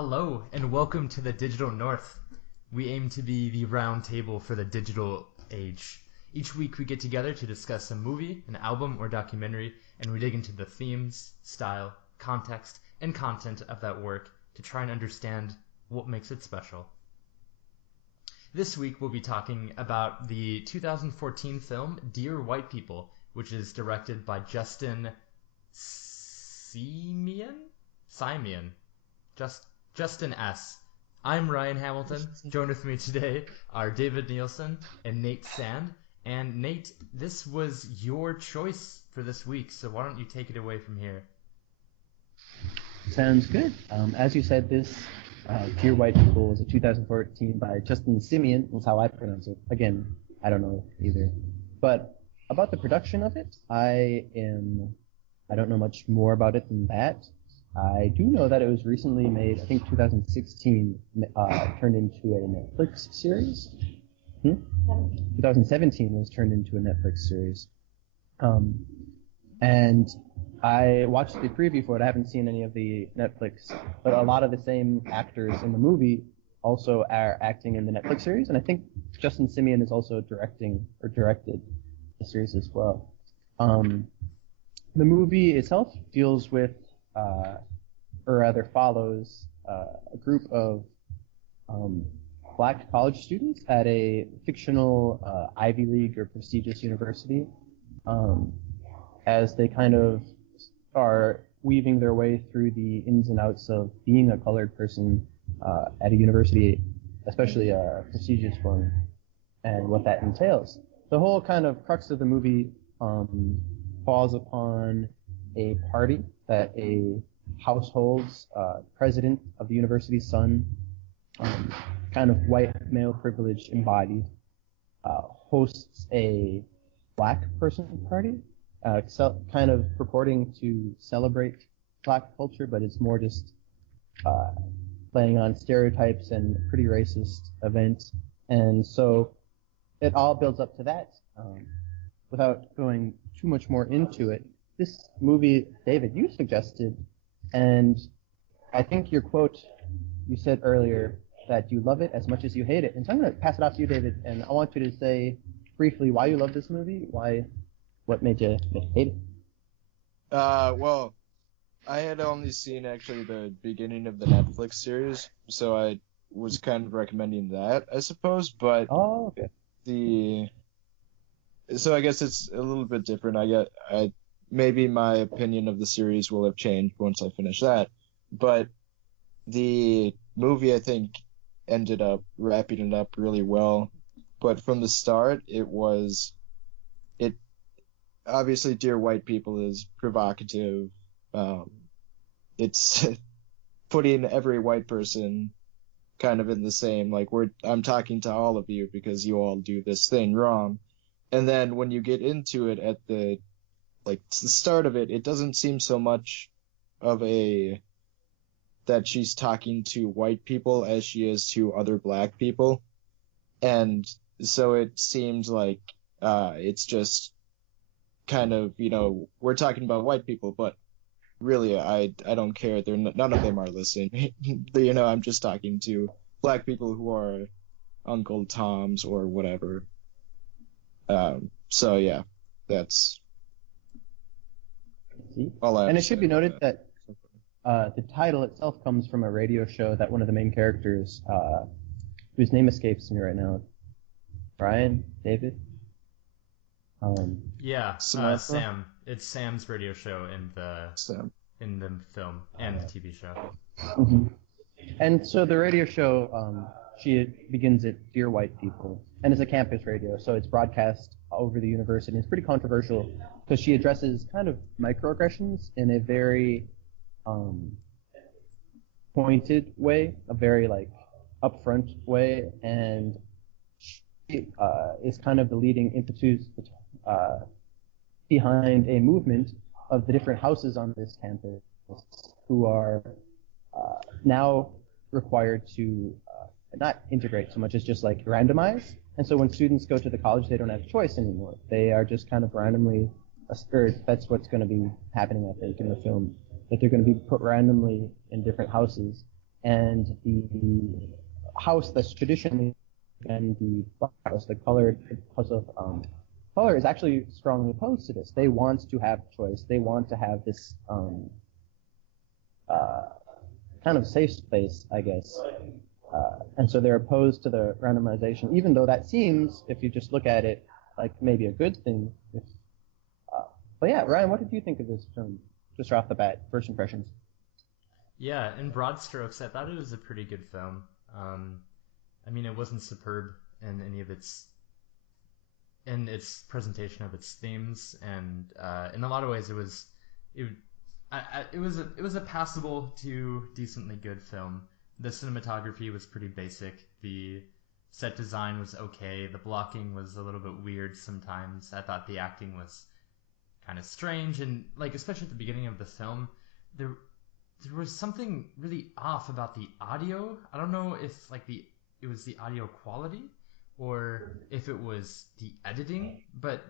Hello, and welcome to the Digital North. We aim to be the round table for the digital age. Each week we get together to discuss a movie, an album, or documentary, and we dig into the themes, style, context, and content of that work to try and understand what makes it special. This week we'll be talking about the 2014 film Dear White People, which is directed by Justin Simien? Justin S. I'm Ryan Hamilton. Joined with me today are David Nielsen and Nate Sand. And Nate, this was your choice for this week, so why don't you take it away from here? Sounds good. As you said, this Dear White People was a 2014 by Justin Simien, is how I pronounce it. Again, I don't know either. But about the production of it, I don't know much more about it than that. I do know that it was recently made, I think 2016, turned into a Netflix series. 2017 was turned into a Netflix series. And I watched the preview for it. I haven't seen any of the Netflix, but a lot of the same actors in the movie also are acting in the Netflix series. And I think Justin Simien is also directed the series as well. The movie itself deals with, or rather follows, a group of black college students at a fictional Ivy League or prestigious university, as they kind of are weaving their way through the ins and outs of being a colored person at a university, especially a prestigious one, and what that entails. The whole kind of crux of the movie falls upon a party that a household's president of the university's son, kind of white male privilege embodied, hosts a black person party, kind of purporting to celebrate black culture, but it's more just playing on stereotypes and pretty racist events. And so it all builds up to that. Without going too much more into it, this movie, David, you suggested, and I think your quote, you said earlier that you love it as much as you hate it. And so I'm going to pass it off to you, David, and I want you to say briefly why you love this movie, what made you hate it. Well, I had only seen actually the beginning of the Netflix series, so I was kind of recommending that, I suppose, but so I guess it's a little bit different. Maybe my opinion of the series will have changed once I finish that. But the movie, I think, ended up wrapping it up really well. But from the start, obviously Dear White People is provocative. It's putting every white person kind of in the same, like, I'm talking to all of you because you all do this thing wrong. And then when you get into it at the start of it, it doesn't seem so much of that she's talking to white people as she is to other black people. And so it seems like it's just kind of, we're talking about white people, but really I don't care. None of them are listening. I'm just talking to black people who are Uncle Toms or whatever. So yeah, that's all I have. And it should be noted that the title itself comes from a radio show that one of the main characters, whose name escapes me right now, Brian, David? Sam. It's Sam's radio show in the film and the TV show. Mm-hmm. And so the radio show, she begins at Dear White People, and it's a campus radio, so it's broadcast over the university. It's pretty controversial because she addresses kind of microaggressions in a very pointed way, a very upfront way, and she is kind of the leading impetus behind a movement of the different houses on this campus who are now required to not integrate so much as just randomize. And so when students go to the college, they don't have a choice anymore. They are just kind of randomly, that's what's going to be happening, I think, in the film, that they're going to be put randomly in different houses and the house that's traditionally and the black house, the colored house of color, is actually strongly opposed to this. They want to have choice. They want to have this uh, kind of safe space, I guess. And so they're opposed to the randomization, even though that seems, if you just look at it, like maybe a good thing. But yeah, Ryan, what did you think of this film, just off the bat, first impressions? Yeah, in broad strokes, I thought it was a pretty good film. I mean, it wasn't superb in any of its presentation of its themes, and in a lot of ways, it it was a passable to decently good film. The cinematography was pretty basic. The set design was okay. The blocking was a little bit weird sometimes. I thought the acting was kind of strange, and like especially at the beginning of the film, there there was something really off about the audio. I don't know if it was the audio quality or if it was the editing, but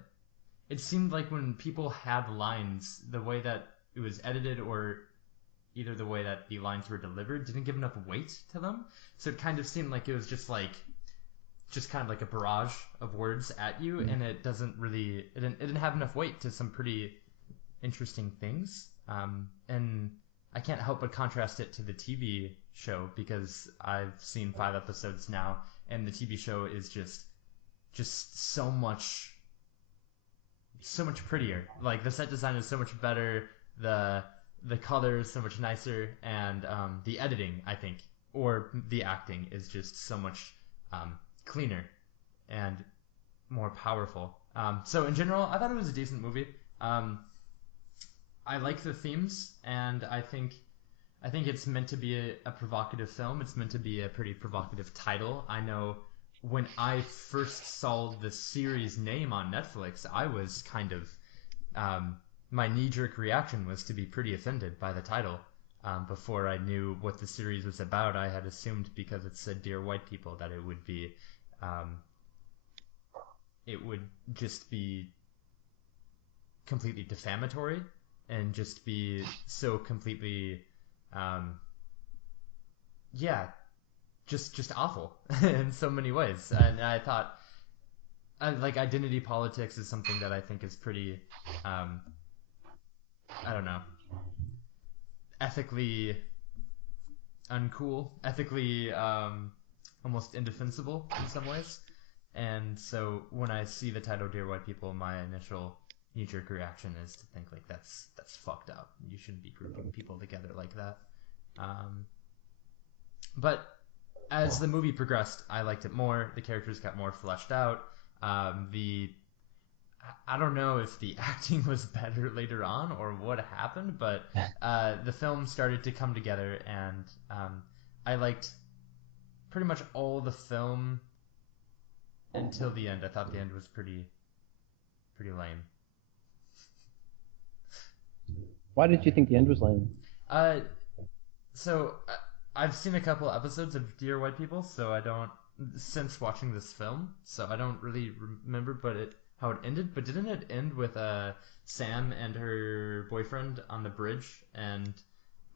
it seemed like when people had lines, the way that it was edited or either the way that the lines were delivered didn't give enough weight to them. So it kind of seemed like it was just kind of like a barrage of words at you, and it didn't have enough weight to some pretty interesting things. And I can't help but contrast it to the TV show because I've seen 5 episodes now, and the TV show is just so much prettier. Like the set design is so much better, the color is so much nicer, and the editing, I think, or the acting is just so much cleaner and more powerful. So in general, I thought it was a decent movie. I like the themes, and I think it's meant to be a provocative film. It's meant to be a pretty provocative title. I know when I first saw the series name on Netflix, I was kind of my knee-jerk reaction was to be pretty offended by the title. Before I knew what the series was about, I had assumed because it said "Dear White People" that um, it would just be completely defamatory and just be so completely, um, yeah, just awful in so many ways. And I thought, like, identity politics is something that I think is pretty, um, I don't know, ethically uncool, ethically almost indefensible in some ways. And so when I see the title "Dear White People," my initial knee-jerk reaction is to think like that's fucked up. You shouldn't be grouping people together like that. Um, but as the movie progressed, I liked it more. The characters got more fleshed out. The I don't know if the acting was better later on or what happened, but the film started to come together, and I liked pretty much all the film until the end. I thought the end was pretty lame. Why did you think the end was lame? Uh, so I've seen a couple episodes of Dear White People, so I don't since watching this film, so I don't really remember, how it ended. But didn't it end with Sam and her boyfriend on the bridge, and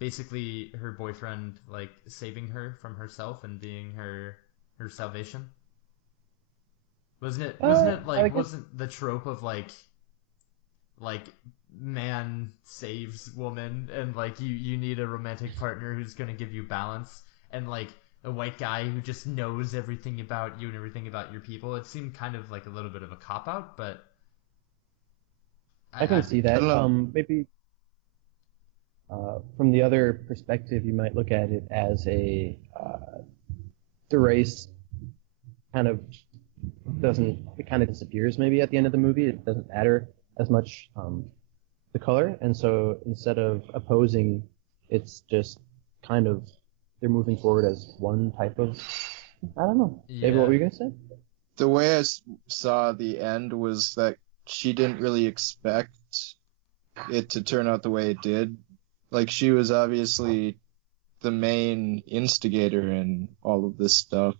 basically her boyfriend like saving her from herself and being her salvation? Wasn't it? Wasn't it I like guess wasn't the trope of like man saves woman, and like you need a romantic partner who's gonna give you balance, and like a white guy who just knows everything about you and everything about your people. It seemed kind of like a little bit of a cop out, but I can I see I that. don't know. Maybe from the other perspective, you might look at it as the race kind of it kind of disappears maybe at the end of the movie. It doesn't matter as much the color, and so instead of opposing, it's just kind of they're moving forward as one type of. I don't know. David, what yeah were you gonna say? The way saw the end was that she didn't really expect it to turn out the way it did. Like, she was obviously the main instigator in all of this stuff,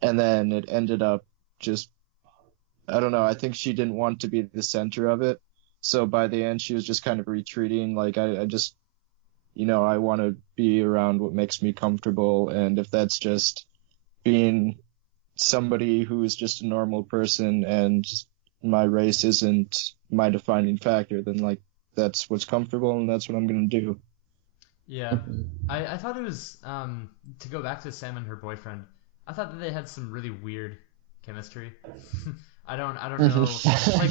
and then it ended up just, I don't know, I think she didn't want to be the center of it. So by the end, she was just kind of retreating. Like, I just I want to be around what makes me comfortable, and if that's just being somebody who is just a normal person and my race isn't my defining factor, then like that's what's comfortable and that's what I'm gonna do. Yeah, I thought it was to go back to Sam and her boyfriend. I thought that they had some really weird chemistry. I don't know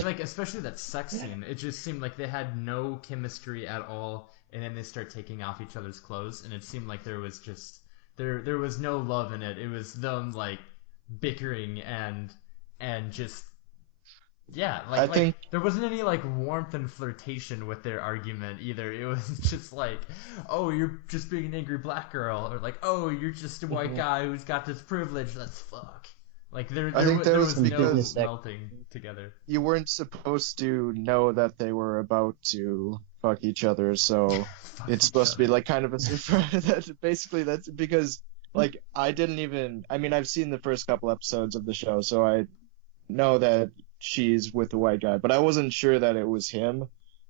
like especially that sex scene. It just seemed like they had no chemistry at all, and then they start taking off each other's clothes, and it seemed like there was just there was no love in it. It was them like bickering and just yeah, I like think there wasn't any like warmth and flirtation with their argument either. It was just like, oh, you're just being an angry black girl, or like, oh, you're just a white guy who's got this privilege. Let's fuck. Like I think that there was was no because melting together. you weren't supposed to know that they were about to fuck each other, so Fuck it's each supposed to be other. like kind of a surprise. That's because like I mean I've seen the first couple episodes of the show, so I know that she's with the white guy, but I wasn't sure that it was him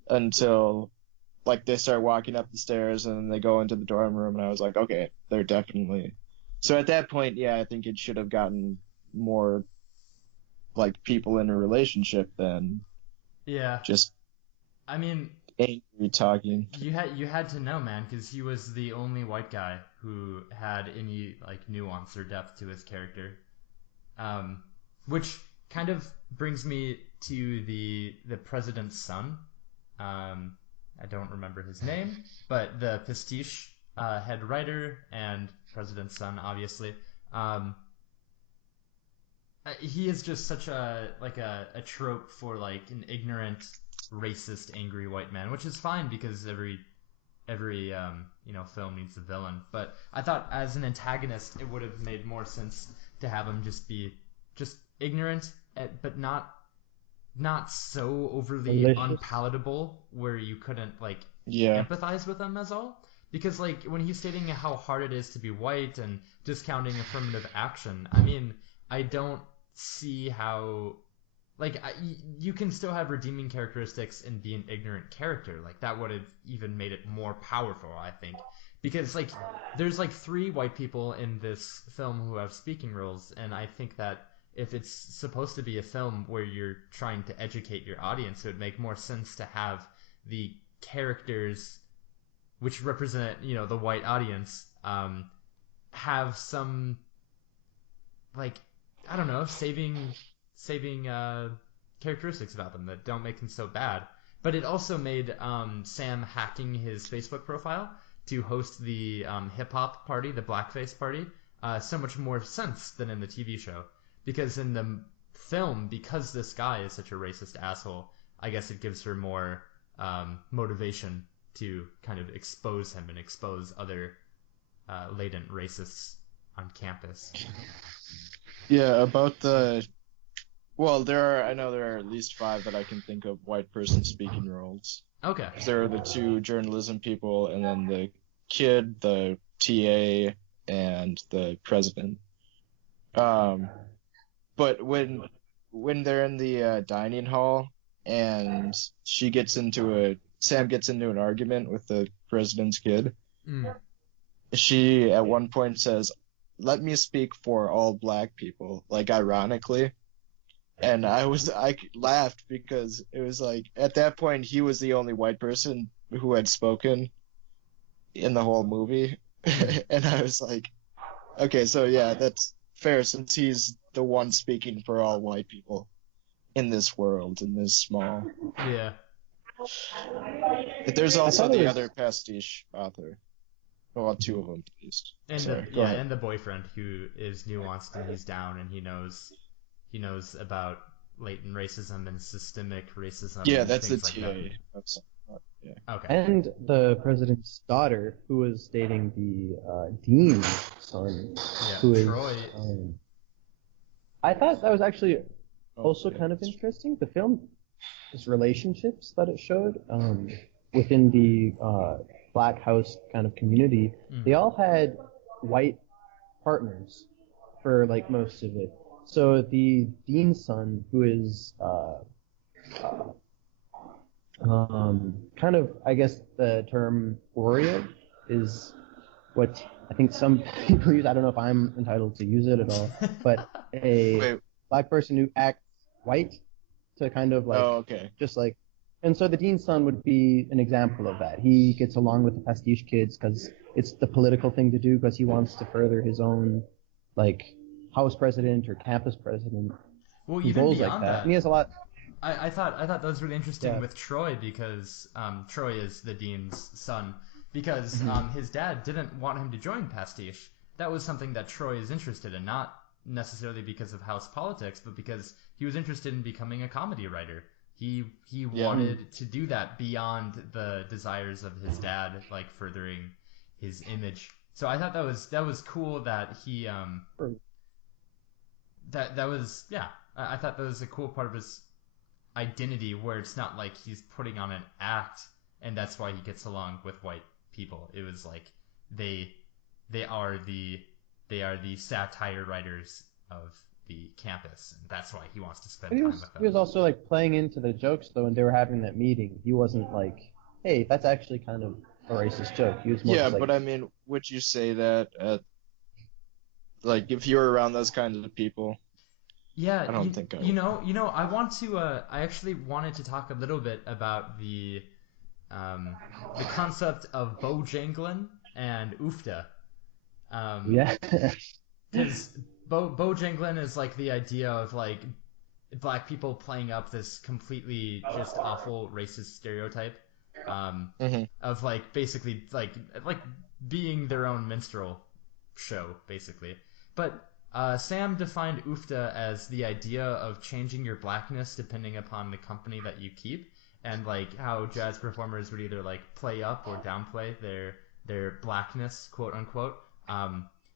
until like they start walking up the stairs and then they go into the dorm room, and I was like, okay, they're definitely. So at that point, yeah, I think it should have gotten more like people in a relationship than Yeah, just I mean, angry talking. you had to know, man, because he was the only white guy who had any like nuance or depth to his character. Um, which kind of brings me to the president's son. Um, I don't remember his name, but the pastiche head writer and president's son, obviously. Um, he is just such a like a trope for like an ignorant, racist, angry white man, which is fine because every film needs a villain. But I thought as an antagonist, it would have made more sense to have him just be just ignorant, but not so overly Malicious. unpalatable where you couldn't like Yeah, empathize with him as all. Because like when he's stating how hard it is to be white and discounting affirmative action, I mean, I don't see how you can still have redeeming characteristics and be an ignorant character. Like that would have even made it more powerful, I think. Because like there's like three white people in this film who have speaking roles, and I think that if it's supposed to be a film where you're trying to educate your audience, it would make more sense to have the characters which represent, the white audience, have some like I don't know, saving characteristics about them that don't make them so bad. But it also made Sam hacking his Facebook profile to host the hip hop party, the blackface party, so much more sense than in the TV show. Because in the film, because this guy is such a racist asshole, I guess it gives her more motivation to kind of expose him and expose other latent racists on campus. yeah. About the well, I know there are at least five that I can think of white person speaking roles. Okay. 'Cause there are the two journalism people, and then the kid, the TA, and the president. Um, but when they're in the dining hall and Sam gets into an argument with the president's kid, Mm. she at one point says, "Let me speak for all black people," like ironically. And I laughed because it was like at that point he was the only white person who had spoken in the whole movie. Mm. And I was like, okay, so yeah, that's fair since he's the one speaking for all white people in this world, in this small. Yeah. There's I also thought it the was other pastiche author. Well, two of them at least. And Sorry, go ahead. and the boyfriend who is nuanced and he's down and he knows about latent racism and systemic racism Yeah, and that's the things like that. TA. Yeah. Okay. and the president's daughter, who was dating the dean's son, Yeah. who is. Troy. I thought that was actually Oh, also yeah. kind of interesting. The film's relationships that it showed within the Black House kind of community, Mm. they all had white partners for like most of it. So the dean's son, who is kind of, I guess the term Oreo, is what I think some people use. I don't know if I'm entitled to use it at all, but a Wait. black person who acts white to kind of like Oh, okay. just like, and so the dean's son would be an example of that. He gets along with the pastiche kids because it's the political thing to do because he wants to further his own like house president or campus president Well, even goals like beyond that. that, And he has a lot. I thought that was really interesting Yeah. with Troy because Troy is the dean's son because his dad didn't want him to join Pastiche. That was something that Troy is interested in, not necessarily because of house politics, but because he was interested in becoming a comedy writer. He wanted to do that beyond the desires of his dad, like furthering his image. So I thought that was cool that he that was yeah. I thought that was a cool part of his identity where it's not like he's putting on an act and that's why he gets along with white people. It was like they are the satire writers of the campus and that's why he wants to spend But time with them. he was also like playing into the jokes though when they were having that meeting. He wasn't like, hey, that's actually kind of a racist joke. He was more Yeah, just like, but I mean, would you say that like if you were around those kinds of people? Yeah, I don't think I would. you know, I want to. I actually wanted to talk a little bit about the concept of Bojanglin and Ufta. yeah. Because Bojanglin is like the idea of like black people playing up this completely just awful racist stereotype, of like basically like being their own minstrel show, basically. But Sam defined Ufta as the idea of changing your blackness depending upon the company that you keep, and like how jazz performers would either like play up or downplay their blackness, quote unquote,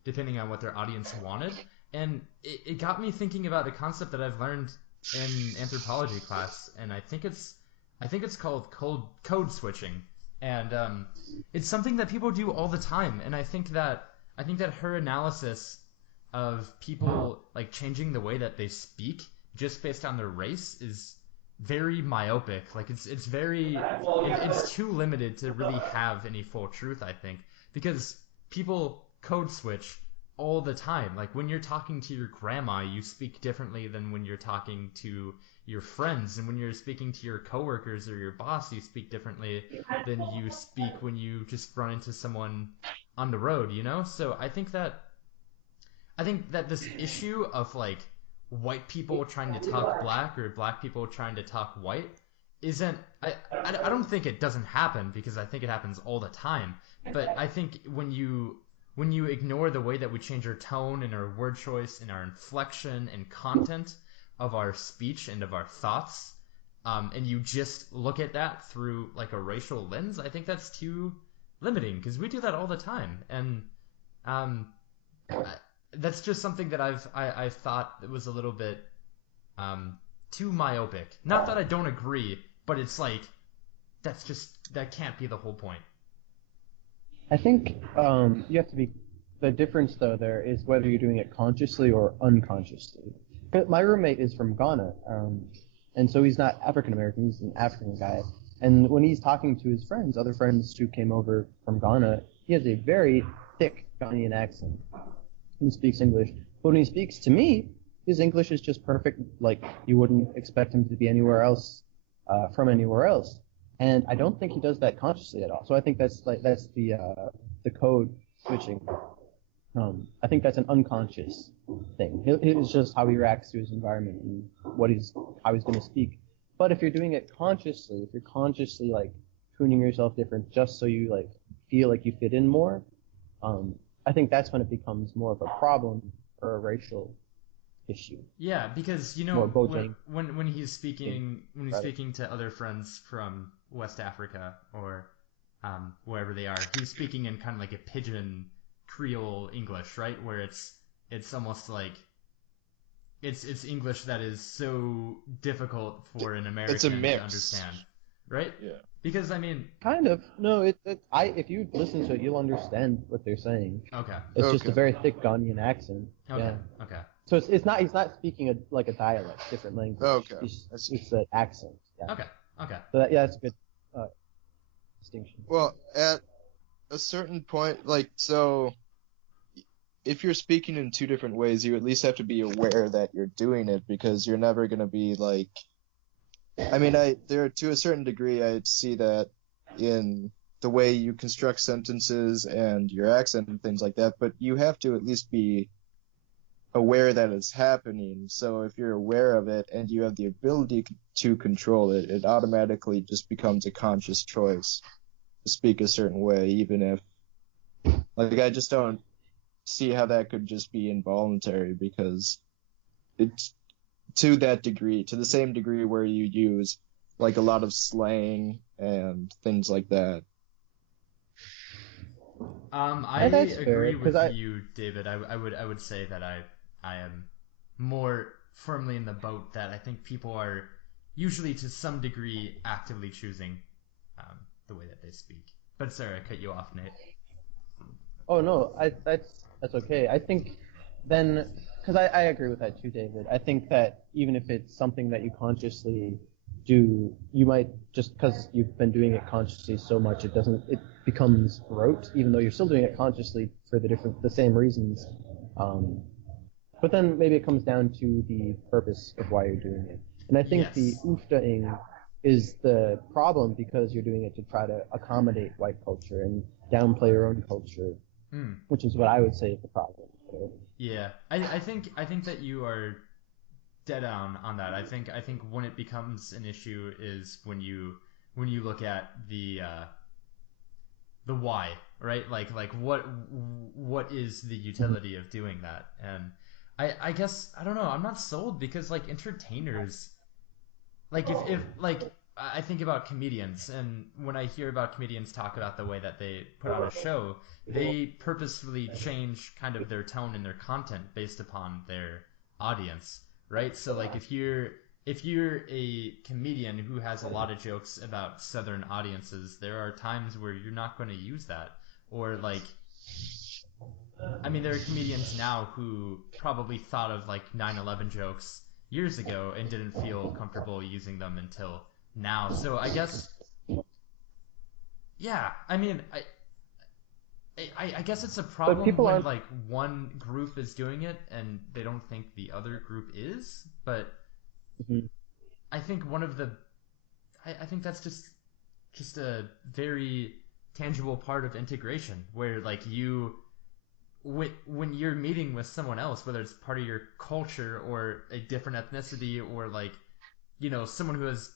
depending on what their audience wanted. And it got me thinking about a concept that I've learned in anthropology class, and I think it's called code switching, and it's something that people do all the time. And I think that her analysis of people like changing the way that they speak just based on their race is very myopic. Like it's too limited to really have any full truth, I think, because people code switch all the time. Like when you're talking to your grandma, you speak differently than when you're talking to your friends, and when you're speaking to your coworkers or your boss, you speak differently than you speak when you just run into someone on the road, you know? So I think that this issue of like white people trying to talk black or black people trying to talk white isn't I don't think it doesn't happen, because I think it happens all the time. But I think when you ignore the way that we change our tone and our word choice and our inflection and content of our speech and of our thoughts, and you just look at that through like a racial lens, I think that's too limiting, because we do that all the time. And um, that's just something that I've thought that was a little bit too myopic. Not that I don't agree, but it's like that can't be the whole point. I think you have to be. The difference though there is whether you're doing it consciously or unconsciously. But my roommate is from Ghana, and so he's not African American. He's an African guy. And when he's talking to his friends, other friends who came over from Ghana, he has a very thick Ghanaian accent. He speaks English, but when he speaks to me, his English is just perfect. Like you wouldn't expect him to be anywhere else, from anywhere else. And I don't think he does that consciously at all. So I think that's the code switching. I think that's an unconscious thing. It's just how he reacts to his environment and how he's going to speak. But if you're doing it consciously, if you're consciously like tuning yourself different just so you like feel like you fit in more, I think that's when it becomes more of a problem or a racial issue. Yeah, because you know when he's speaking to other friends from West Africa or wherever they are, he's speaking in kind of like a pidgin Creole English, right? Where it's almost like it's English that is so difficult for an American to understand, right? Yeah. Because I mean, kind of no. If you listen to it, you'll understand what they're saying. Okay. It's just a very thick Ghanaian accent. Okay. Yeah. Okay. So he's not speaking like a dialect, different language. Okay. It's an accent. Yeah. Okay. Okay. So that's a good distinction. Well, a certain point, like, so if you're speaking in two different ways, you at least have to be aware that you're doing it because you're never going to be like, I mean, there to a certain degree, I see that in the way you construct sentences and your accent and things like that, but you have to at least be aware that it's happening. So if you're aware of it and you have the ability to control it, it automatically just becomes a conscious choice to speak a certain way, even if, like, I just don't see how that could just be involuntary because it's to that degree, to the same degree where you use like a lot of slang and things like that. I That's fair agree because with you, David. I would say that I am more firmly in the boat that I think people are usually to some degree actively choosing the way that they speak. But sorry, I cut you off, Nate. Oh no, that's okay. I think then, because I agree with that too, David. I think that even if it's something that you consciously do, you might just because you've been doing it consciously so much, it becomes rote, even though you're still doing it consciously for the same reasons. Um, but then maybe it comes down to the purpose of why you're doing it. And I think the Yes. ooftaing is the problem because you're doing it to try to accommodate white culture and downplay your own culture, Hmm. which is what I would say is the problem. Yeah. I think that you are dead on that. I think when it becomes an issue is when you look at the why, right? Like what is the Mm-hmm. utility of doing that? And I guess I don't know. I'm not sold because like entertainers, like if like I think about comedians, and when I hear about comedians talk about the way that they put on a show, they purposefully change kind of their tone and their content based upon their audience, right? So like if you're a comedian who has a lot of jokes about southern audiences, there are times where you're not going to use that. Or like, I mean, there are comedians now who probably thought of like 9/11 jokes years ago and didn't feel comfortable using them until now. So I guess, yeah, I mean, I guess it's a But problem people when aren't. like one group is doing it and they don't think the other group is. But Mhm. I think one of the, I think that's just a very tangible part of integration where like when you're meeting with someone else, whether it's part of your culture or a different ethnicity or like someone who has,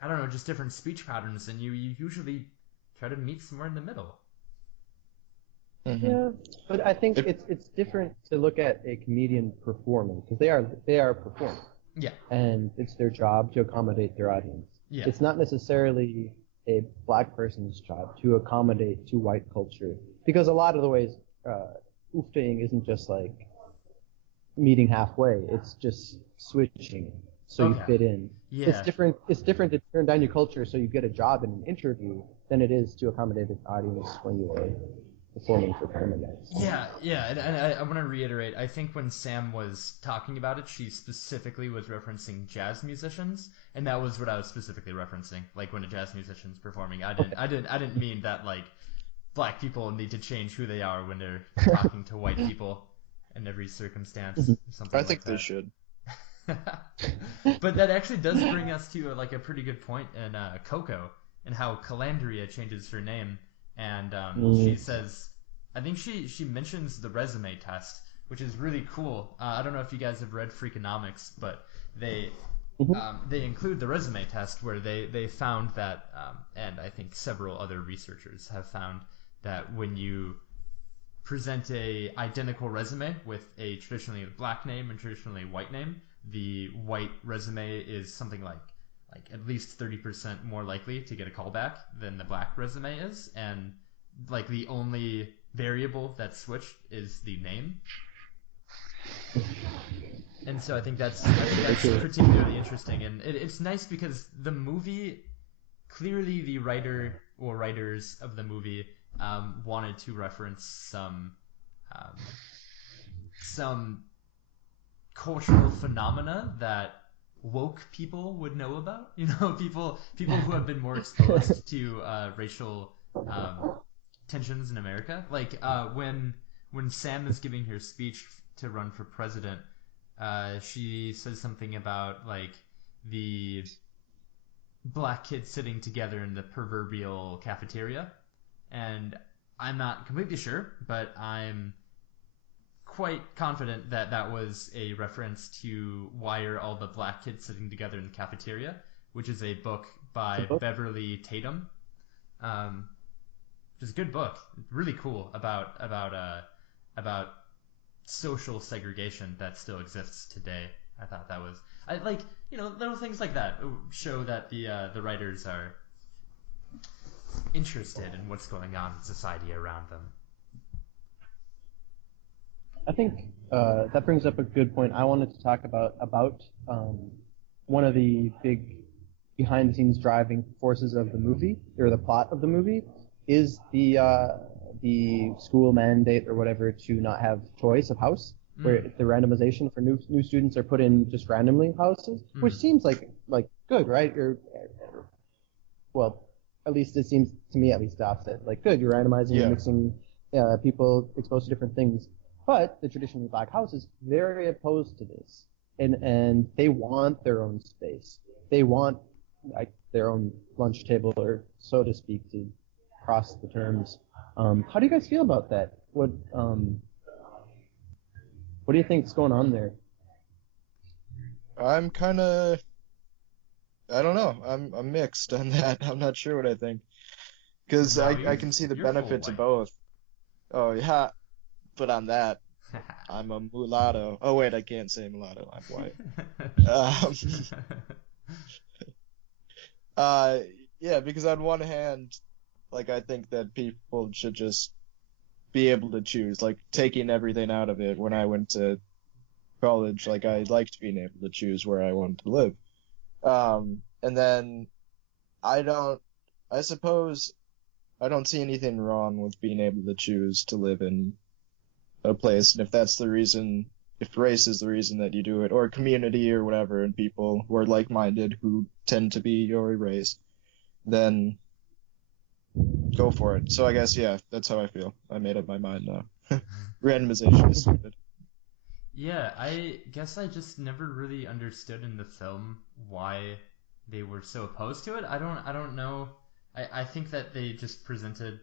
I don't know, just different speech patterns, and you usually try to meet somewhere in the middle. Hmm. Yeah, but I think It, it's different to look at a comedian performing because they are performing, Yeah, and it's their job to accommodate their audience. yeah, It's not necessarily a black person's job to accommodate to white culture because a lot of the ways oofting isn't just like meeting halfway. It's just switching so you okay, fit in. It's yeah, different. It's different to turn down your culture so you get a job in an interview than it is to accommodate an audience when you are performing for permanence. yeah, and I want to reiterate. I think when Sam was talking about it, she specifically was referencing jazz musicians, and that was what I was specifically referencing. Like when a jazz musician's performing, I didn't mean that like black people need to change who they are when they're talking to white people in every circumstance or I something like think they that. should. But that actually does bring us to like a pretty good point in Coco and how Calandria changes her name, and she Mm. says, I think she mentions the resume test, which is really cool. I don't know if you guys have read Freakonomics, but they Mhm. they include the resume test where they found that, and I think several other researchers have found that when you present a identical resume with a traditionally black name and traditionally white name, the white resume is something like at least 30% more likely to get a callback than the black resume is, and like the only variable that's switched is the name. And so I think that's Okay. particularly interesting, and it's nice because the movie, clearly the writer or writers of the movie wanted to reference um, some cultural phenomena that woke people would know about. People who have been more exposed to racial um, tensions in America. Like when Sam is giving her speech to run for president, she says something about like the black kids sitting together in the proverbial cafeteria, and I'm not completely sure, but I'm quite confident that that was a reference to Why Are All the Black Kids Sitting Together in the Cafeteria, which is a book by Beverly Tatum, which is a good book, really cool about social segregation that still exists today. I thought that was I like little things like that show that the writers are interested in what's going on in society around them. I think that brings up a good point. I wanted to talk about one of the big behind-the-scenes driving forces of the movie, or the plot of the movie, is the school mandate or whatever to not have choice of house, where the randomization for new students are put in just randomly houses, which seems like good, right? Well, at least it seems to me at least the opposite. Like good, you're randomizing and mixing people exposed to different things. But the traditionally black house is very opposed to this, and they want their own space. They want like their own lunch table, or so to speak, to cross the terms. How do you guys feel about that? What do you think is going on there? I'm kind of, I don't know. I'm mixed on that. I'm not sure what I think, because No, I can see the benefits of both. Oh yeah, but on that, I'm a mulatto. Oh wait, I can't say mulatto. I'm white. Yeah, because on one hand, like I think that people should just be able to choose. Like taking everything out of it, when I went to college, like I liked being able to choose where I wanted to live. And then I suppose I don't see anything wrong with being able to choose to live in a place, and if that's the reason, if race is the reason that you do it, or community or whatever, and people who are like-minded who tend to be your race, then go for it. So I guess, yeah, that's how I feel. I made up my mind now. Randomization is stupid. Yeah, I guess I just never really understood in the film why they were so opposed to it. I don't know. I think that they just presented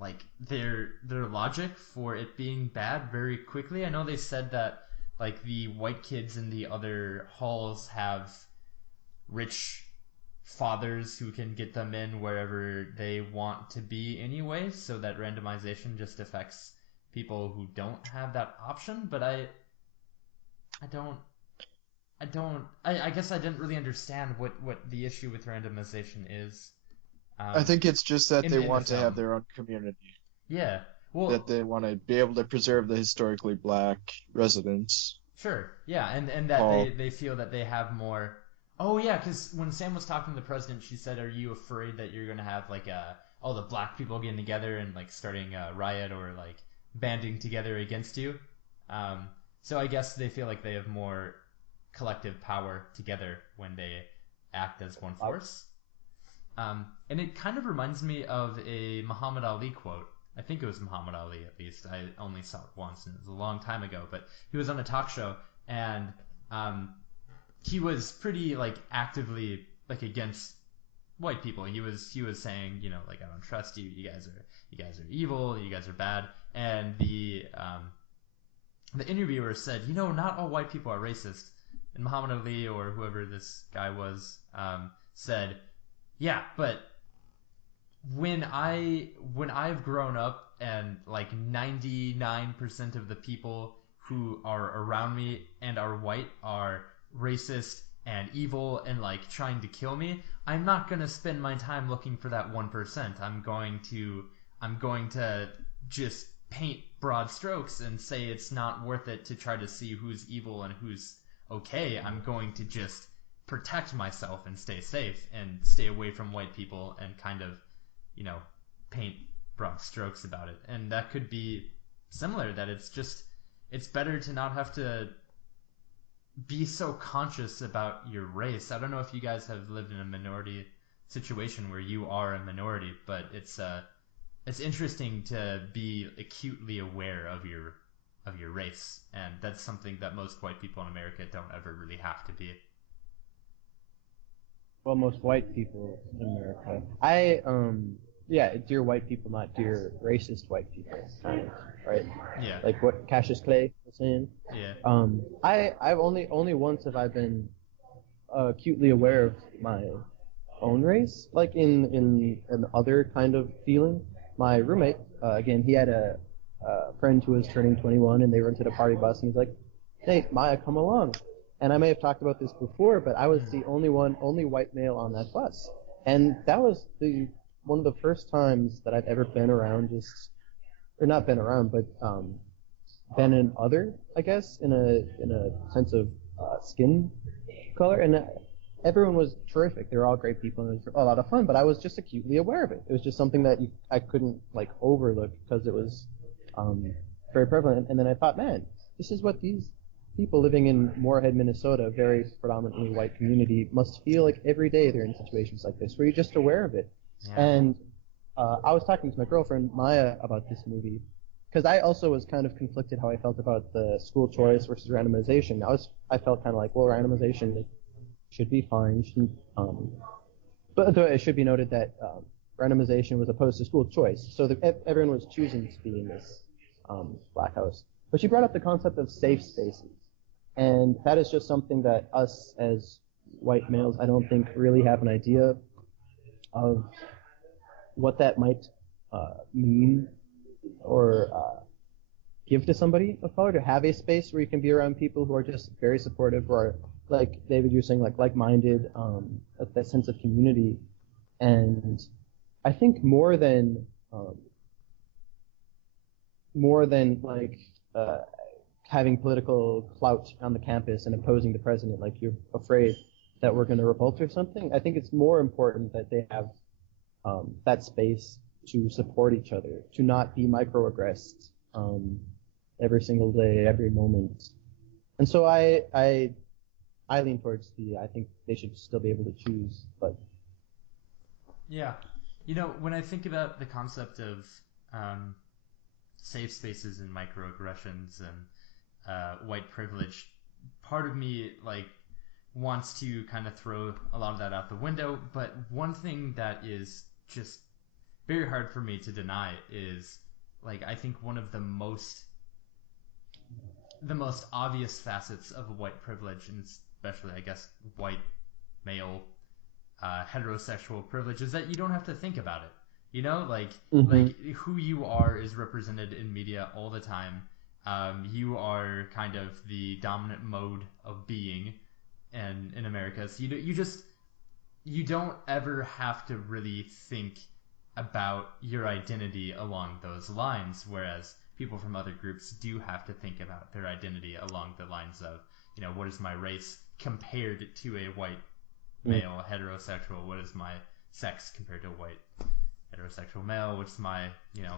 like their logic for it being bad very quickly. I know they said that like the white kids in the other halls have rich fathers who can get them in wherever they want to be anyway, so that randomization just affects people who don't have that option. But I guess I didn't really understand what the issue with randomization is. I think it's just that they in the want to have film. their own community. Yeah. Well, That they want to be able to preserve the historically black residents. sure. Yeah, and that they feel that they have more. Oh yeah, because when Sam was talking to the president, she said, "Are you afraid that you're gonna have like all the black people getting together and like starting a riot or like banding together against you?" So I guess they feel like they have more collective power together when they act as one force. And it kind of reminds me of a Muhammad Ali quote. I think it was Muhammad Ali, at least. I only saw it once, and it was a long time ago. But he was on a talk show, and he was pretty like actively like against white people. He was saying, like I don't trust you. You guys are evil. You guys are bad. And the interviewer said, not all white people are racist. And Muhammad Ali or whoever this guy was said, yeah, but when I've grown up and like 99% of the people who are around me and are white are racist and evil and like trying to kill me, I'm not going to spend my time looking for that 1%. I'm going to just paint broad strokes and say it's not worth it to try to see who's evil and who's okay. I'm going to just protect myself and stay safe and stay away from white people and kind of, paint broad strokes about it. And that could be similar, that it's better to not have to be so conscious about your race. I don't know if you guys have lived in a minority situation where you are a minority, but it's interesting to be acutely aware of your race, and that's something that most white people in America don't ever really have to be. Well, most white people in America. Yeah, dear white people, not dear racist white people, kind of, right? Yeah, Like what Cassius Clay was saying. yeah, I've only once have I been acutely aware of my own race, like in an other kind of feeling. My roommate, again, he had a friend who was turning 21, and they rented a party bus, and he's like, "Hey, Maya, come along." And I may have talked about this before, but I was the only white male on that bus, and that was the one of the first times that I've ever been around or not been around, but been an other, I guess, in a sense of skin color, and everyone was terrific. They were all great people, and it was a lot of fun. But I was just acutely aware of it. It was just something that I couldn't like overlook because it was very prevalent. And then I thought, man, this is what these people living in Moorhead, Minnesota, a very predominantly white community, must feel like every day they're in situations like this, where you're just aware of it. yeah, And I was talking to my girlfriend Maya about this movie because I also was kind of conflicted how I felt about the school choice versus randomization. I felt kind of like, well, randomization should be fine. Shouldn't, but it should be noted that randomization was opposed to school choice, so everyone was choosing to be in this black house. But she brought up the concept of safe spaces, and that is just something that us as white males, I don't think really have an idea of what that might mean or give to somebody of color, to have a space where you can be around people who are just very supportive, or like David, you're saying, like-minded, that sense of community. And I think more than like having political clout on the campus and opposing the president, like you're afraid that we're going to revolt or something. I think it's more important that they have that space to support each other, to not be microaggressed every single day, every moment. And so I lean towards I think they should still be able to choose, but yeah. You know, when I think about the concept of safe spaces and microaggressions and white privilege, part of me like wants to kind of throw a lot of that out the window. But one thing that is just very hard for me to deny is, like, I think one of the most obvious facets of white privilege, and especially, I guess, white male heterosexual privilege, is that you don't have to think about it. You know, like who you are is represented in media all the time. You are kind of the dominant mode of being in America, so you don't ever have to really think about your identity along those lines, whereas people from other groups do have to think about their identity along the lines of, you know, what is my race compared to a white male heterosexual? What is my sex compared to a white heterosexual male? What's my, you know,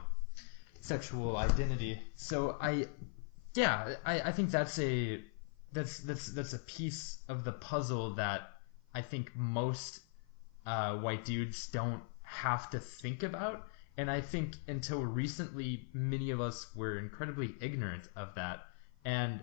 sexual identity? So I think that's a piece of the puzzle that I think most white dudes don't have to think about. And I think until recently, many of us were incredibly ignorant of that. And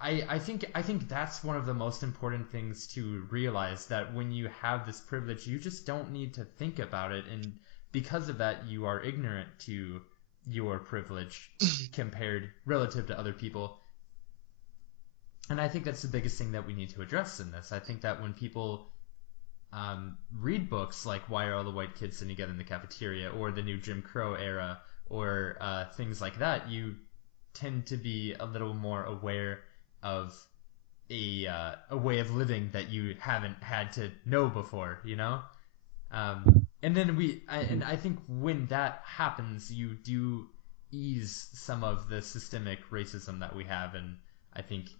I think that's one of the most important things to realize, that when you have this privilege, you just don't need to think about it. And because of that, you are ignorant to your privilege compared relative to other people. And I think that's the biggest thing that we need to address in this. I think that when people read books like Why Are All the White Kids Sitting Together in the Cafeteria, or the new Jim Crow era, or things like that, you tend to be a little more aware of a way of living that you haven't had to know before, you know? And then and I think when that happens, you do ease some of the systemic racism that we have, and I think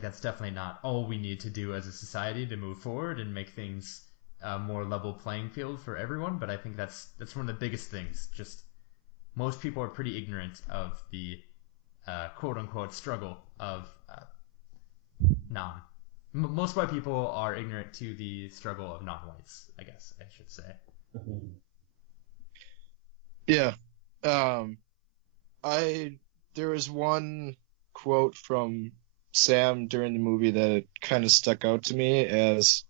that's definitely not all we need to do as a society to move forward and make things a more level playing field for everyone. But I think that's one of the biggest things. Just most people are pretty ignorant of the quote unquote struggle of most white people are ignorant to the struggle of non-whites, I guess I should say. Yeah. Um, I there was one quote from Sam during the movie that kind of stuck out to me as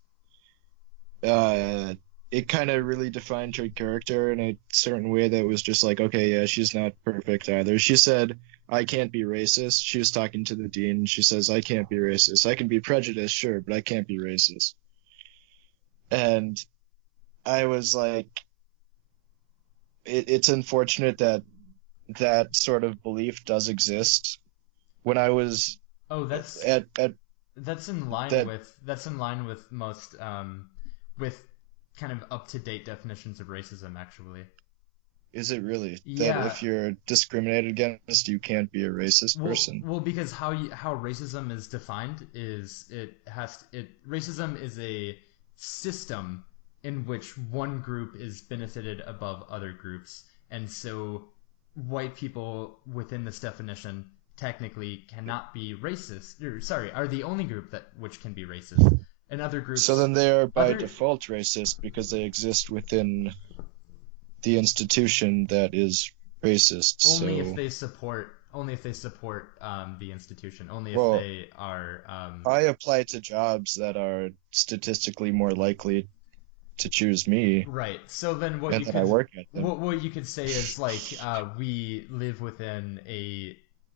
uh it kind of really defined her character in a certain way that was just like, okay, yeah, she's not perfect either. She said, I can't be racist. She was talking to the dean. She says, I can't be racist. I can be prejudiced, sure, but I can't be racist. And I was like, it's unfortunate that that sort of belief does exist. When I was Oh, that's at that's in line that, with most with kind of up to date definitions of racism, actually. is it really that Yeah. if you're discriminated against, you can't be a racist person? Well, because how racism is defined is racism is a system in which one group is benefited above other groups, and so white people within this definition technically cannot be racist. Or, sorry, are the only group that which can be racist, and other So groups, then they are by other default racist because they exist within the institution that is racist. So, only if they support the institution, only if well, they are I apply to jobs that are statistically more likely to choose me right. So then and that I work at them. what you could say is like we live within a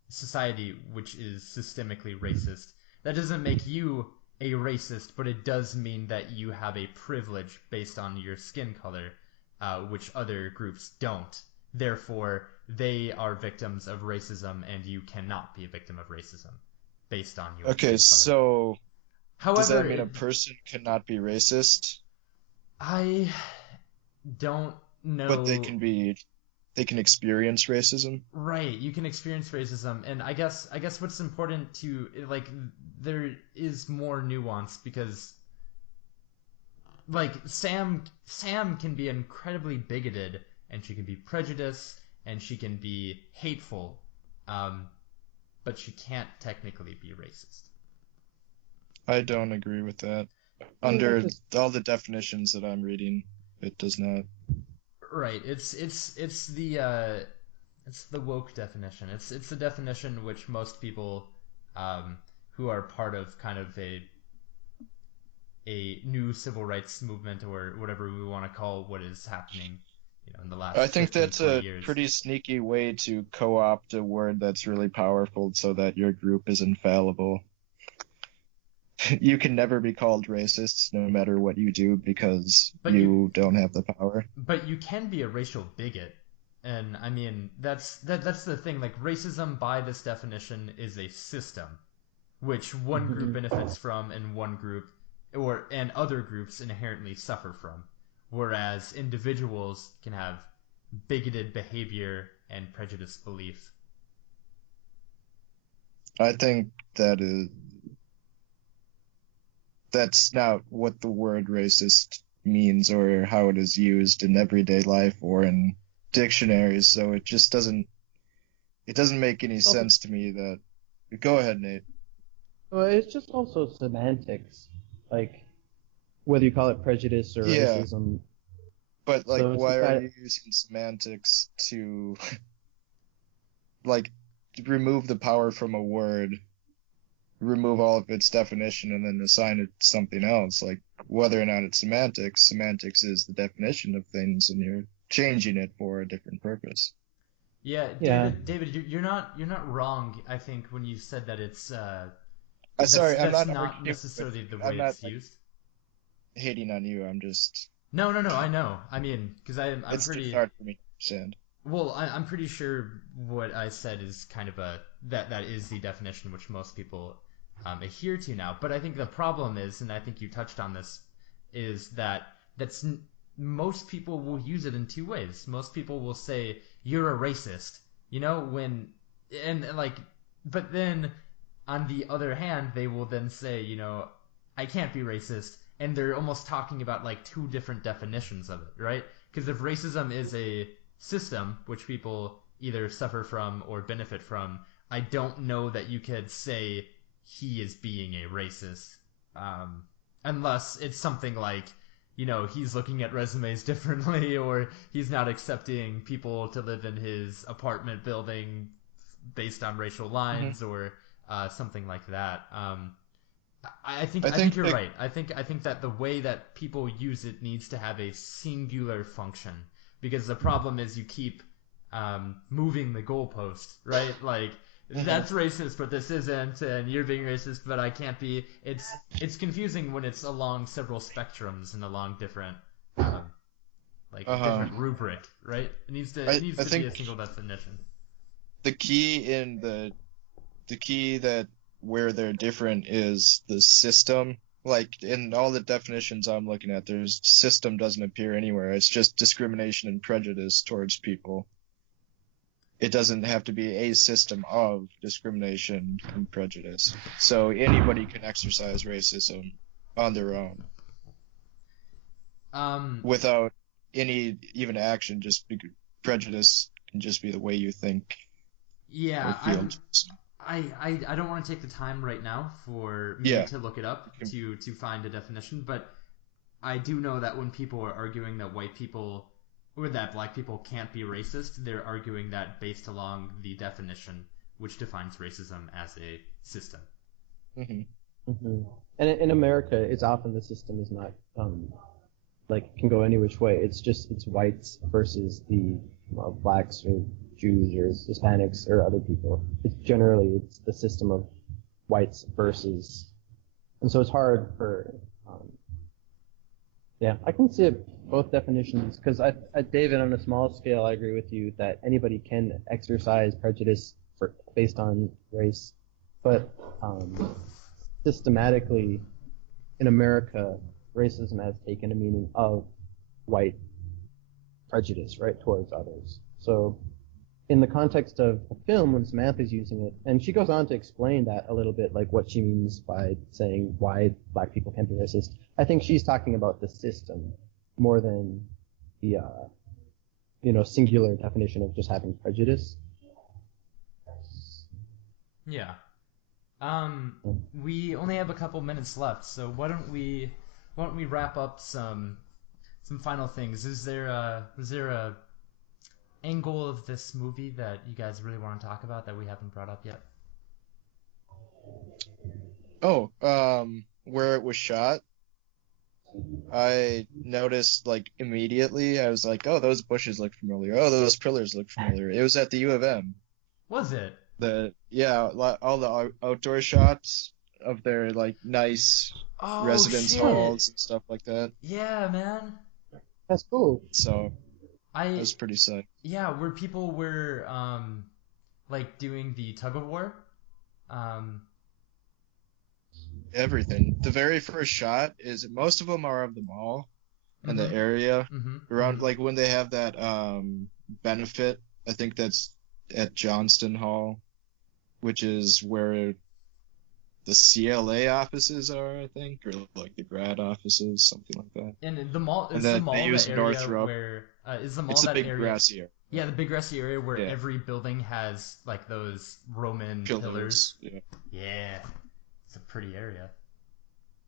society which is systemically racist. That doesn't make you a racist, but it does mean that you have a privilege based on your skin color, which other groups don't. Therefore, they are victims of racism, and you cannot be a victim of racism based on your Okay, skin color. so does However, that mean a person cannot be racist, I don't but know. they can experience racism? Right, you can experience racism, and I guess what's important to like there is more nuance because like Sam can be incredibly bigoted and she can be prejudiced and she can be hateful, um, but she can't technically be racist. I don't agree with that. I mean, that's Under just all the definitions that I'm reading, it does not. Right, it's the woke definition. It's the definition which most people who are part of kind of a new civil rights movement or whatever we want to call what is happening, in the I last think 15, that's 20 a years. pretty sneaky way to co-opt a word that's really powerful so that your group is infallible. You can never be called racist no matter what you do because But you you don't have the power. but you can be a racial bigot. And I mean that's the thing. Like racism by this definition is a system which one group mhm. benefits from and one group and other groups inherently suffer from. Whereas individuals can have bigoted behavior and prejudiced belief. I think that's not what the word racist means or how it is used in everyday life or in dictionaries, so it doesn't make any Also, sense to me that go ahead, Nate. well, it's just also semantics, like whether you call it prejudice or Yeah, racism. but like So it's why just are that. you using semantics to like remove the power from a word, remove all of its definition and then assign it something else? Like whether or not it's semantics, semantics is the definition of things and you're changing it for a different purpose. Yeah, Yeah, David, you're not wrong. I think when you said that Sorry, I'm that's not not arguing with necessarily the you. I'm way not it's like used. hating on you. I'm just No, no, no. I know. I mean, because I'm it's just pretty hard for me to understand. well. I'm pretty sure what I said is kind of that is the definition which most people adhere to now. But I think the problem is, and I think you touched on this, is that that's most people will use it in two ways. Most people will say you're a racist, when and like, but then on the other hand, they will then say, I can't be racist, and they're almost talking about like two different definitions of it, right? Because if racism is a system which people either suffer from or benefit from, I don't know that you could say he is being a racist, unless it's something like he's looking at resumes differently, or he's not accepting people to live in his apartment building based on racial Hmm. lines, or something like that. I think I I think think you're like right. I think that the way that people use it needs to have a singular function, because the problem is you keep moving the goalpost, right? Like, mhm. that's racist, but this isn't, and you're being racist, but I can't be. It's confusing when it's along several spectrums and along different like a Uh-huh. different rubric, right? It I needs I to be think a single definition. the key in the key that where they're different is the system. Like in all the definitions I'm looking at, there's system doesn't appear anywhere. It's just discrimination and prejudice towards people. It doesn't have to be a system of discrimination and prejudice. So anybody can exercise racism on their own Um, without any even action. Prejudice can just be the way you think or yeah, feel. I don't want to take the time right now for me Yeah. to look it up to find a definition, but I do know that when people are arguing that white people or that black people can't be racist, they're arguing that based along the definition, which defines racism as a system. Hmm. Hmm. And in America, it's often the system is not like can go any which way. It's whites versus the blacks or Jews or Hispanics or other people. It's the system of whites versus, and so it's hard for. Yeah, I can see both definitions because David, on a small scale, I agree with you that anybody can exercise prejudice based on race, but systematically in America, racism has taken a meaning of white prejudice, right, towards others. So in the context of the film, when Samantha's using it, and she goes on to explain that a little bit, like what she means by saying why black people can't be racist. I think she's talking about the system more than the, singular definition of just having prejudice. Yeah. We only have a couple minutes left, so why don't we wrap up some final things? Was there a angle of this movie that you guys really want to talk about that we haven't brought up yet? Oh, where it was shot, I noticed like immediately. I was like, oh, those bushes look familiar. Oh, those pillars look familiar. It was at the U of M. Was it? All the outdoor shots of their like nice Oh residence shit! halls and stuff like that. Yeah, man. That's cool. So I I was pretty psyched. Yeah, where people were like doing the tug of war. Um, Everything. The very first shot is most of them are of the mall and the mhm, area mhm, around mhm. like when they have that benefit. I think that's at Johnston Hall, which is where the CLA offices are, I think, or like the grad offices, something like that. And the mall And is the then they mall the use area Northrop. where is the mall It's a that big area? grassy area. Yeah, the big grassy area where Yeah, every building has like those Roman pillars. pillars. Yeah. Yeah, it's a pretty area.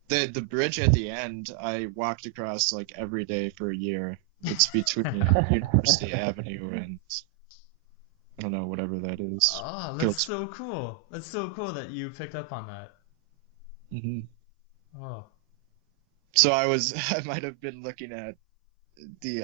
The bridge at the end, I walked across like every day for a year. It's between University Avenue and I don't know whatever that is. Oh, that's Phillips. so cool. That's so cool that you picked up on that. Hmm. Oh, So I might have been looking at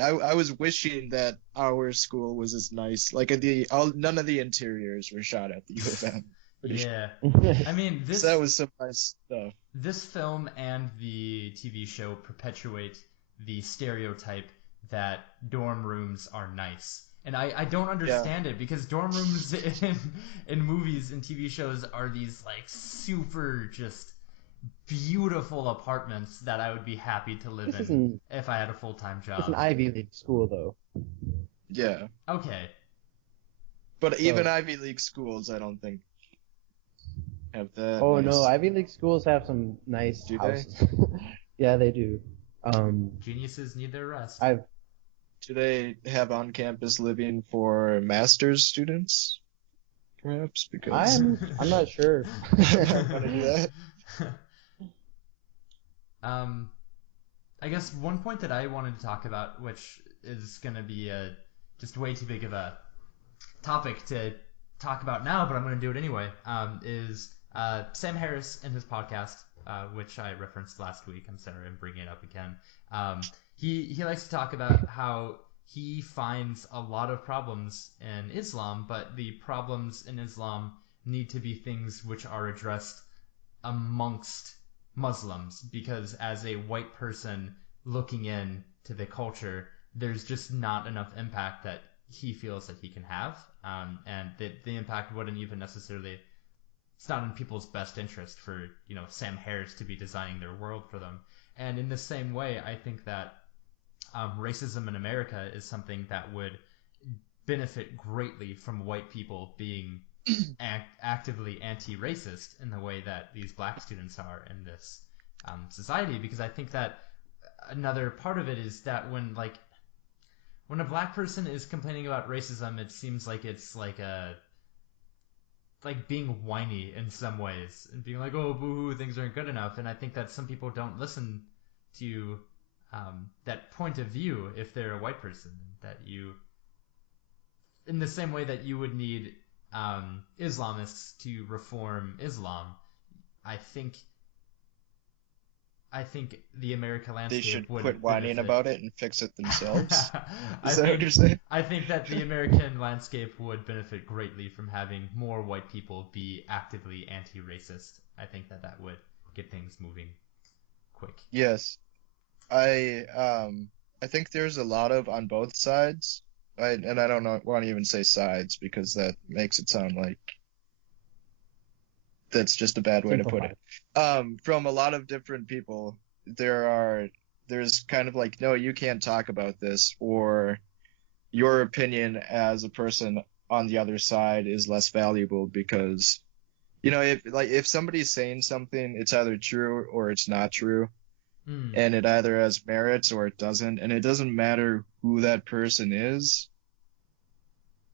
I was wishing that our school was as nice. Like none of the interiors were shot at the U of M. Pretty sure. yeah. I mean, So that was some nice stuff. this film and the TV show perpetuate the stereotype that dorm rooms are nice. And I don't Yeah. understand it, because dorm rooms in movies and TV shows are these like super just beautiful apartments that I would be happy to live This in isn't if I had a full-time it's an job. Ivy League school though, Yeah. Okay. But even so Ivy League schools, I don't think have that oh no, nice. Ivy League schools have some nice Do they? houses. Yeah, they do. Geniuses need their rest. I've Do they have on-campus living for master's students? Perhaps because I'm not sure. I might want to do that. um I guess one point that I wanted to talk about, which is going to be just way too big of a topic to talk about now, but I'm going to do it anyway, is Sam Harris and his podcast, which I referenced last week. I'm sorry, I'm bringing it up again. He likes to talk about how he finds a lot of problems in Islam, but the problems in Islam need to be things which are addressed amongst Muslims, because as a white person looking in to the culture, there's just not enough impact that he feels that he can have, and the impact wouldn't even necessarily. It's not in people's best interest for Sam Harris to be designing their world for them. And in the same way, I think that racism in America is something that would benefit greatly from white people being actively anti-racist in the way that these black students are in this society, because I think that another part of it is that when a black person is complaining about racism, it seems like it's like being whiny in some ways and being like, oh, boo-hoo, things aren't good enough. And I think that some people don't listen to that point of view if they're a white person, that you, in the same way that you would need Islamists to reform Islam, I think the American landscape They should would quit whining benefit. about it and fix it themselves. I Is that what think you're saying? I think that the American landscape would benefit greatly from having more white people be actively anti-racist. I think that would get things moving quick. Yes. I think there's a lot of on both sides. And I don't want to even say sides because that makes it sound like that's just a bad way to put it. From a lot of different people, there's kind of like, no, you can't talk about this, or your opinion as a person on the other side is less valuable because, if somebody's saying something, it's either true or it's not true. And it either has merits or it doesn't, and it doesn't matter who that person is.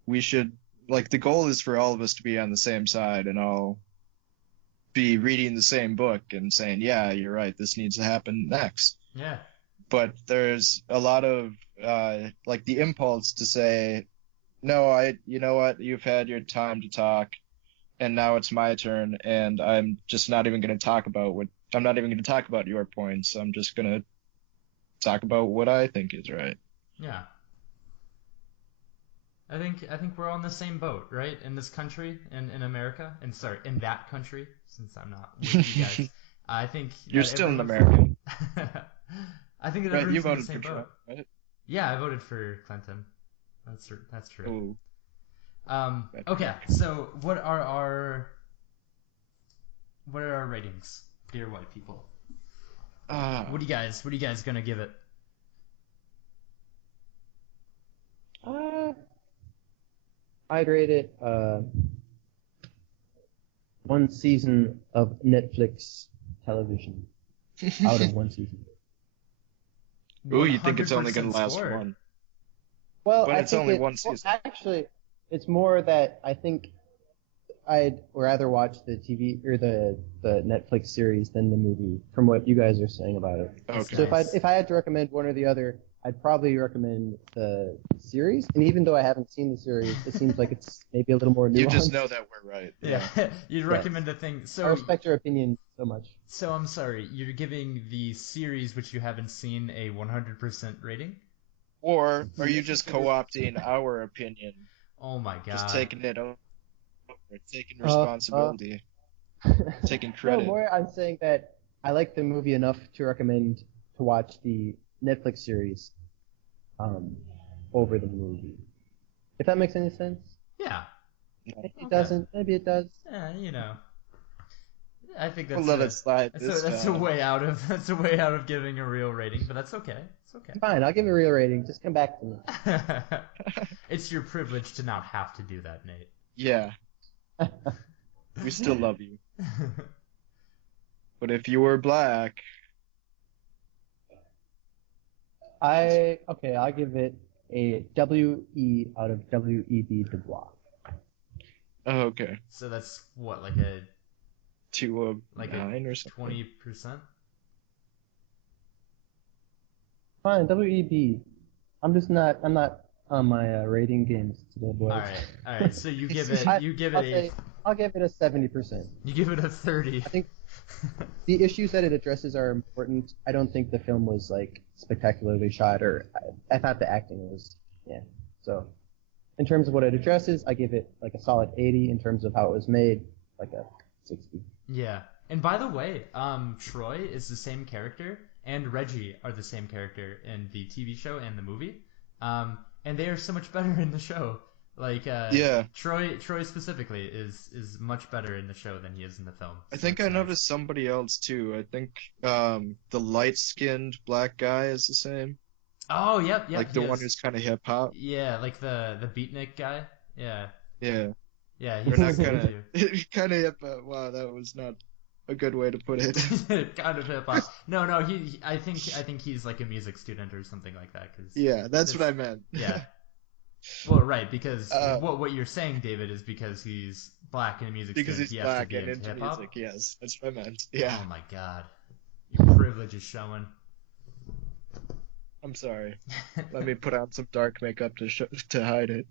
We should, the goal is for all of us to be on the same side and all be reading the same book and saying, yeah, you're right, this needs to happen next. Yeah. But there's a lot of, the impulse to say, no, you know what, you've had your time to talk, and now it's my turn, and I'm just not even going to talk about I'm not even going to talk about your points. I'm just going to talk about what I think is right. Yeah. I think we're all in the same boat, right? In this country, in America, and sorry, in that country, since I'm not with you guys. I think you're still an American. I think that right, you everyone's in voted the same for boat. Trump, right? Yeah, I voted for Clinton. That's true. Oh. Okay, so what are our ratings, dear white people? What are you guys gonna give it? I'd rate it one season of Netflix television out of one season. Ooh, you think it's only going to last score. one? Well, but I it's think only one season. Actually, it's more that I think I'd rather watch the TV or the Netflix series than the movie, from what you guys are saying about it. Okay. So if I had to recommend one or the other, I'd probably recommend the series. And even though I haven't seen the series, it seems like it's maybe a little more nuanced. You just know that we're right. Yeah. You'd recommend the thing. So I respect your opinion so much. So I'm sorry, you're giving the series which you haven't seen a 100% rating? Or are you just co-opting our opinion? Oh my god. Just taking it over, taking responsibility, taking credit. No, more I'm saying that I like the movie enough to recommend to watch the Netflix series over the movie. If that makes any sense? Yeah. Maybe it doesn't. Maybe it does. Yeah, I think that's we'll let it slide. That's a way out of giving a real rating, but that's okay. It's okay. Fine, I'll give it a real rating. Just come back to me. It's your privilege to not have to do that, Nate. Yeah. We still love you. But if you were black... I'll give it a WE out of W.E.B. Du Bois. Oh, okay. So that's what, like a 2 of 9 or something? 20%? Fine, WEB. I'm not on my rating games today, boys. All right. So you give it I'll give it a 70%. You give it a 30. I think the issues that it addresses are important. I don't think the film was like spectacularly shot, or I thought the acting was, yeah. So, in terms of what it addresses, I give it like a solid 80. In terms of how it was made, like a 60. Yeah. And by the way, Troy is the same character, and Reggie are the same character in the TV show and the movie. And they are so much better in the show. Like, Yeah. Troy specifically is much better in the show than he is in the film. I So think it's I nice. noticed somebody else too. I think the light-skinned black guy is the same. Oh, yep, Like he the one is. who's kind of hip hop. Yeah, like the beatnik guy. Yeah, Yeah. yeah, Or he's the not same kind too. of kind of hip hop. Wow, that was not a good way to put it. Kind of hip hop. No, I think he's like a music student or something like that. Yeah, that's what I meant. Yeah. Well, right, because Uh, what you're saying, David, is because he's black and a music because student, he's he has to black be and into into hip hop. music. Yes, that's what I meant. Yeah. Oh my God, your privilege is showing. I'm sorry. Let me put on some dark makeup to hide it.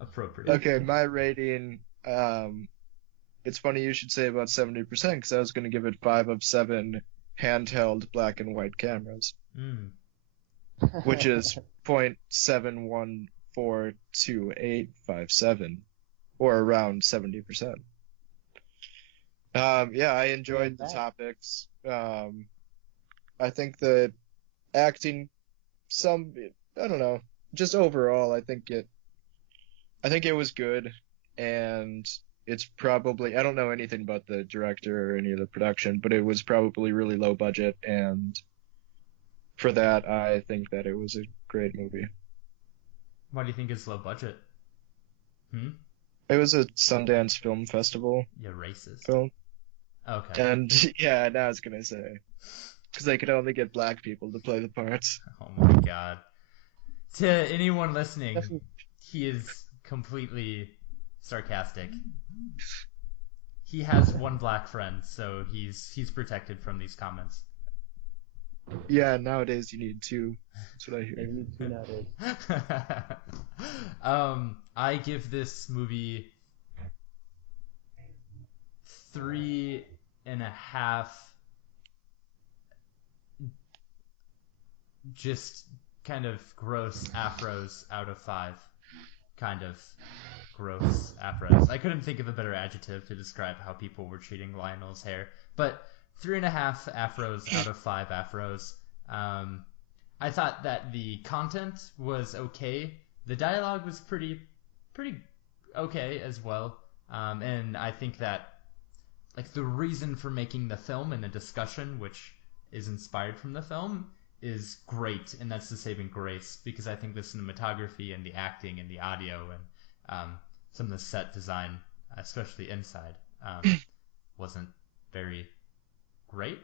Appropriate. Okay, my rating. It's funny you should say about 70% because I was going to give it 5 of 7 handheld black and white cameras, Mm. which is 0.71428857, or around 70%. Yeah, I enjoyed the topics. I think the acting, I don't know, just overall, I think it was good, and it's probably, I don't know anything about the director or any of the production, but it was probably really low budget, and for that, I think that it was a great movie. Why do you think it's low budget? It was a Sundance Film Festival You're racist. film, Okay. and yeah, now I was gonna say, because they could only get black people to play the parts. Oh my God. To anyone listening, he is completely sarcastic. He has one black friend, so he's protected from these comments. Yeah, nowadays you need 2. That's what I Yeah, hear. you need to nowadays. I give this movie 3.5 just kind of gross afros out of 5. Kind of gross afros. I couldn't think of a better adjective to describe how people were treating Lionel's hair, but 3.5 afros out of 5 afros. I thought that the content was okay. The dialogue was pretty okay as well. And I think that like the reason for making the film and the discussion, which is inspired from the film, is great, and that's the saving grace, because I think the cinematography and the acting and the audio and some of the set design, especially inside, wasn't very great.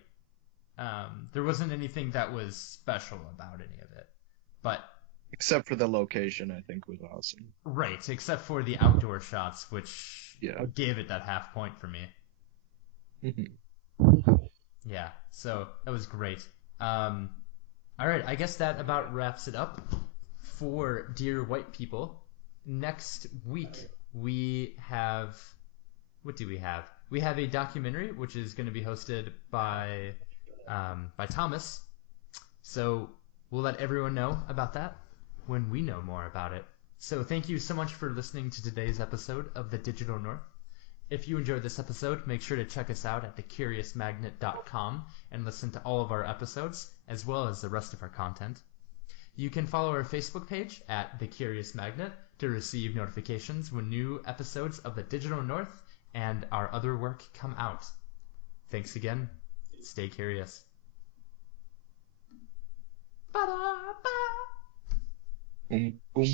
There wasn't anything that was special about any of it, but Except for the location, I think was awesome. right, except for the outdoor shots, which Yeah. gave it that half point for me. Mhm. Yeah, so that was great. All right, I guess that about wraps it up for Dear White People. Next week we have, what do we have? We have a documentary which is going to be hosted by Thomas. So we'll let everyone know about that when we know more about it. So thank you so much for listening to today's episode of The Digital North. If you enjoyed this episode, make sure to check us out at thecuriousmagnet.com and listen to all of our episodes, as well as the rest of our content. You can follow our Facebook page at The Curious Magnet to receive notifications when new episodes of The Digital North and our other work come out. Thanks again. Stay curious. Boom, boom.